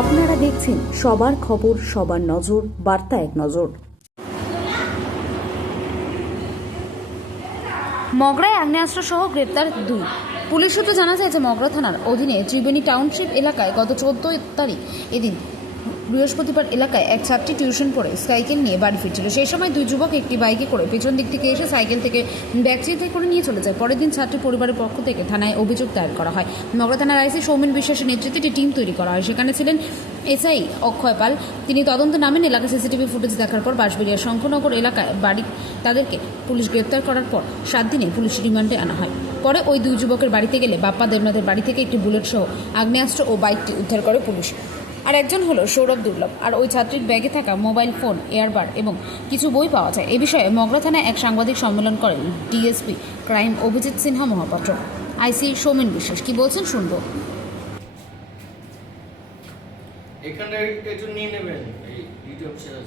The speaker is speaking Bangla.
আপনারা দেখছেন সবার খবর, সবার নজর, বার্তা এক নজর। মগরায় আগ্নেয়াস্ত্র সহ গ্রেপ্তার 2। পুলিশ সূত্রে জানা যায় যে মগরা থানার অধীনে ত্রিবেণী টাউনশিপ এলাকায় গত 14 তারিখ এদিন বৃহস্পতিবার এলাকায় এক ছাত্রী টিউশন পড়ে সাইকেল নিয়ে বাড়ি ফিরছিল। সেই সময় দুই যুবক একটি বাইকে করে পেছন দিক থেকে এসে সাইকেল থেকে ব্যাগ ছিনতাই করে নিয়ে চলে যায়। পরের দিন ছাত্রী পরিবারের পক্ষ থেকে থানায় অভিযোগ দায়ের করা হয়। মগরা থানার আইসি সৌমেন বিশ্বাসের নেতৃত্বে একটি টিম তৈরি করা হয়। সেখানে ছিলেন এসআই অক্ষয় পাল। তিনি তদন্তে নামেন। এলাকা সিসিটিভি ফুটেজ দেখার পর বাঁশবেড়িয়া শঙ্খনগর এলাকায় বাড়ি তাদেরকে পুলিশ গ্রেপ্তার করার পর 7 দিনে পুলিশ রিমান্ডে আনা হয়। পরে ওই দুই যুবকের বাড়িতে গেলে বাপ্পা দেবনাথের বাড়ি থেকে একটি বুলেট সহ আগ্নেয়াস্ত্র ও বাইকটি উদ্ধার করে পুলিশ। আর একজন হলো সৌরভ দুর্লভ। আর ওই ছাত্রীর ব্যাগে থাকা মোবাইল ফোন, এয়ারবাড এবং কিছু বই পাওয়া যায়। এ বিষয়ে মগরা থানায় এক সাংবাদিক সম্মেলন করেন ডিএসপি ক্রাইম অভিজিৎ সিনহা মহাপাত্র। আইসি সৌমেন বিশ্বাস কি বলছেন শুনবো। এখানে একটু নিয়ে নেবেন এই ইউটিউব চ্যানেল।